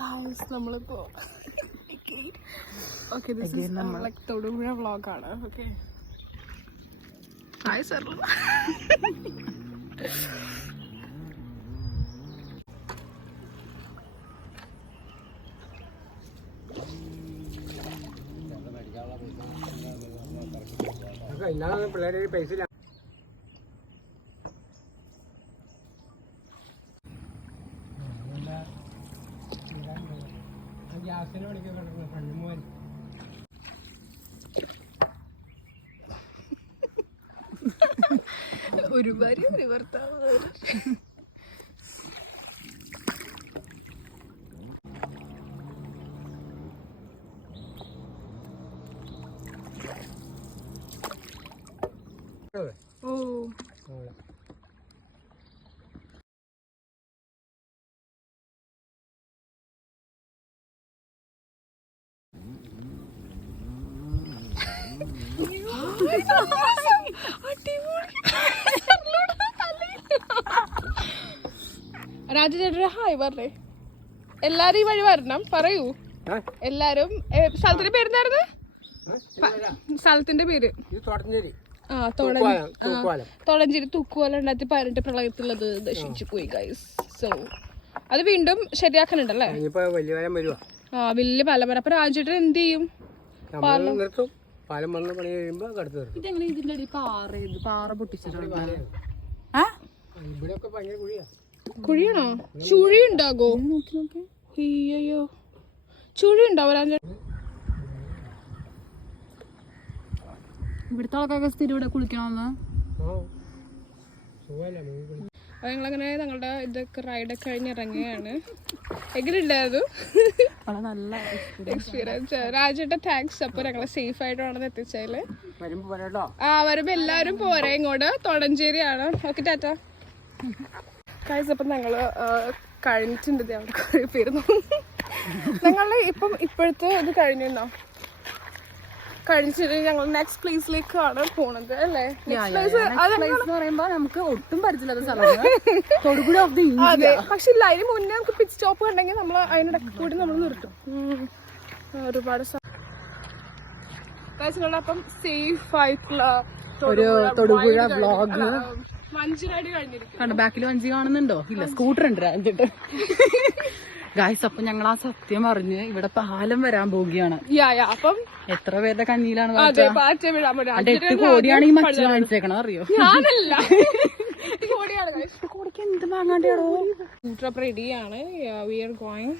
Guys, നമ്മളിപ്പോ okay, this is like Thodupuzha vlog ആണ്. Okay. Hi sir. പിള്ളേരെ പൈസ ഗ്യാസിന് പഠിക്കുന്ന പെണ്ണുമോൻ ഒരു ഭാര്യ ഒരു ഭർത്താവ്. ഓ രാജചേട്ടൻ ഹായ് പറഞ്ഞേ. എല്ലാരും ഈ വഴി വരണം പറയൂ. എല്ലാരും സ്ഥലത്തിന്റെ പേരെന്തായിരുന്നു? സ്ഥലത്തിന്റെ പേര് തൊടഞ്ചേരി തൂക്കുവാല 2018 പ്രളയത്തിലുള്ളത് നശിച്ചു പോയി ഗൈസ്. സോ അത് വീണ്ടും ശരിയാക്കാനുണ്ടല്ലേ? ആ വലിയ പാലം വരാം. അപ്പൊ രാജേട്ടൻ എന്ത് ചെയ്യും? ഇതെങ്ങനെ ഇതിന്റെ അടി പാറ പൊട്ടിച്ചിട്ടുണ്ട്? കുഴിയാണോ? ചുഴി ഉണ്ടാകോ? അയ്യോ ചുഴി ഉണ്ടാവോ രാജേട്ടൻ? ഇവിടുത്തെ ആൾക്കാർക്ക് സ്ഥിരം ഇവിടെ കുളിക്കണമെന്ന്. അപ്പൊ ഞങ്ങളങ്ങനെ ഞങ്ങളുടെ ഇതൊക്കെ റൈഡൊക്കെ കഴിഞ്ഞിറങ്ങുകയാണ്. എങ്ങനെയുണ്ടായിരുന്നു? നല്ല എക്സ്പീരിയൻസ്. രാജേട്ടൻ താങ്ക്സ്. അപ്പൊ ഞങ്ങളെ സേഫ് ആയിട്ട് വേണം എത്തിച്ചതില്. വരുമ്പോ എല്ലാരും പോരെ ഇങ്ങോട്ട്. തൊടഞ്ചേരിയാണ്. Okay tata guys. അപ്പം ഞങ്ങള് കഴിഞ്ഞിട്ടുണ്ട്. അവിടെ കുറെ പേര് ഞങ്ങള് ഇപ്പോഴത്തെ ഇത് കഴിഞ്ഞോ കഴിച്ചിട്ട് ഞങ്ങൾ നെക്സ്റ്റ് പ്ലേസിലേക്കാണ് പോണത് അല്ലേ? പറയുമ്പോ നമുക്ക് ഒട്ടും പരിചയമില്ലാത്ത സ്ഥലമാണ് തൊടുപുഴ ഓഫ് ദി ഇന്ത്യ. അതെ, പക്ഷെ ഇല്ല, അതിന് മുന്നേ നമുക്ക് പിറ്റ് സ്റ്റോപ്പ് ഉണ്ടെങ്കിൽ നമ്മൾ അതിനിടയ്ക്ക് കൂടി നമ്മൾ നിർത്തും. ഒരുപാട് അപ്പം സേഫ് ആയിട്ടുള്ള ഒരു തൊടുപുഴ വ്ളോഗ്. വഞ്ചിനാടി കഴിഞ്ഞിരിക്കും. കണ്ടോ ബാക്കിൽ വഞ്ചി കാണുന്നുണ്ടോ? ഇല്ല, സ്കൂട്ടർ ഉണ്ട് രാജിട്ട്. ഗായ്സ്, അപ്പൊ ഞങ്ങൾ ആ സത്യം അറിഞ്ഞ് ഇവിടെ പാലം വരാൻ പോവുകയാണ്. അപ്പം എത്ര പേരുടെ കഞ്ഞിയിലാണ്? 8 കോടിയാണ് ഈ മച്ചിൽ വാങ്ങിച്ചേക്കണം, അറിയോ? ഞാനല്ല, കോടിക്ക് എന്ത് വാങ്ങാണ്ടാണോ? റെഡിയാണ്. We are going.